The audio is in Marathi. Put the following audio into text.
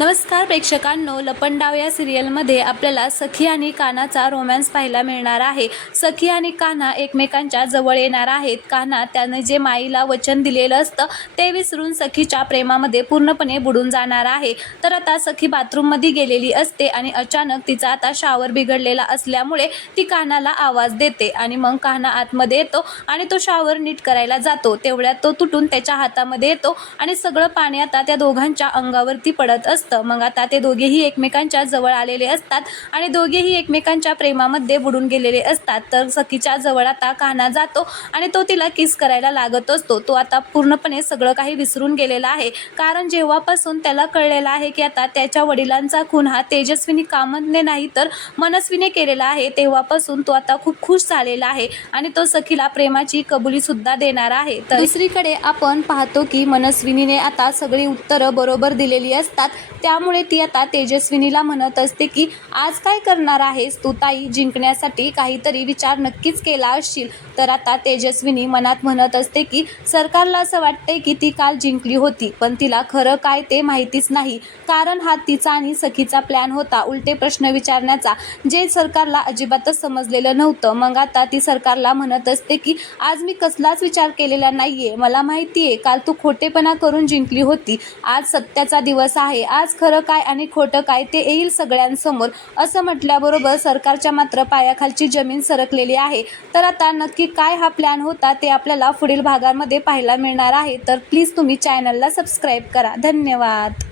नमस्कार प्रेक्षकांनो, लपंडाव या सिरियलमध्ये आपल्याला सखी आणि कान्हाचा रोमॅन्स पाहायला मिळणार आहे। सखी आणि कान्हा एकमेकांच्या जवळ येणार आहेत। कान्हा त्याने जे माईला वचन दिलेलं असतं ते विसरून सखीच्या प्रेमामध्ये पूर्णपणे बुडून जाणार आहे। तर आता सखी बाथरूममध्ये गेलेली असते आणि अचानक तिचा आता शावर बिघडलेला असल्यामुळे ती कान्हाला आवाज देते आणि मग कान्हा आतमध्ये येतो आणि तो शावर नीट करायला जातो। तेवढ्यात तो तुटून त्याच्या हातामध्ये येतो आणि सगळं पाणी आता त्या दोघांच्या अंगावरती पडत असतं। मग आता ते दोघेही एकमेकांच्या जवळ आलेले असतात आणि दोघेही एकमेकांच्या प्रेमामध्ये बुडून गेलेले असतात। तर सखीच्या जवळ आता कान्हा जातो आणि तो तिला किस करायला लागत असतो। तो आता पूर्णपणे सगळं काही विसरून गेलेला आहे, कारण जेव्हापासून त्याला कळलेलं आहे की आता त्याच्या वडिलांचा खून हा तेजस्विनी कामतने नाही तर मनस्वीने केलेला आहे, तेव्हापासून तो आता खूप खुश झालेला आहे आणि तो सखीला प्रेमाची कबुली सुद्धा देणार आहे। तर दुसरीकडे आपण पाहतो की मनस्विनीने आता सगळी उत्तरं बरोबर दिलेली असतात, त्यामुळे ती आता तेजस्विनीला म्हणत असते की आज काय करणार आहेस तू ताई, जिंकण्यासाठी काहीतरी विचार नक्कीच केला असशील। तर आता तेजस्विनी मनात म्हणत असते की सरकारला असं वाटतंय की ती काल जिंकली होती, पण तिला खरं काय ते माहितीच नाही, कारण हा तिचा आणि सखीचा प्लॅन होता उलटे प्रश्न विचारण्याचा, जे सरकारला अजिबातच समजलेलं नव्हतं। मग आता ती सरकारला म्हणत असते की आज मी कसलाच विचार केलेला नाहीये, मला माहितीये काल तू खोटेपणा करून जिंकली होती, आज सत्याचा दिवस आहे, आज खरं काय आणि खोटं काय ते येईल सगळ्यांसमोर। असं म्हटल्याबरोबर सरकारच्या मात्र पायाखालची जमीन सरकलेली आहे। तर आता नक्की काय हा प्लॅन होता ते आपल्याला पुढील भागांमध्ये पाहायला मिळणार आहे। तर प्लीज तुम्ही चॅनलला सबस्क्राईब करा। धन्यवाद।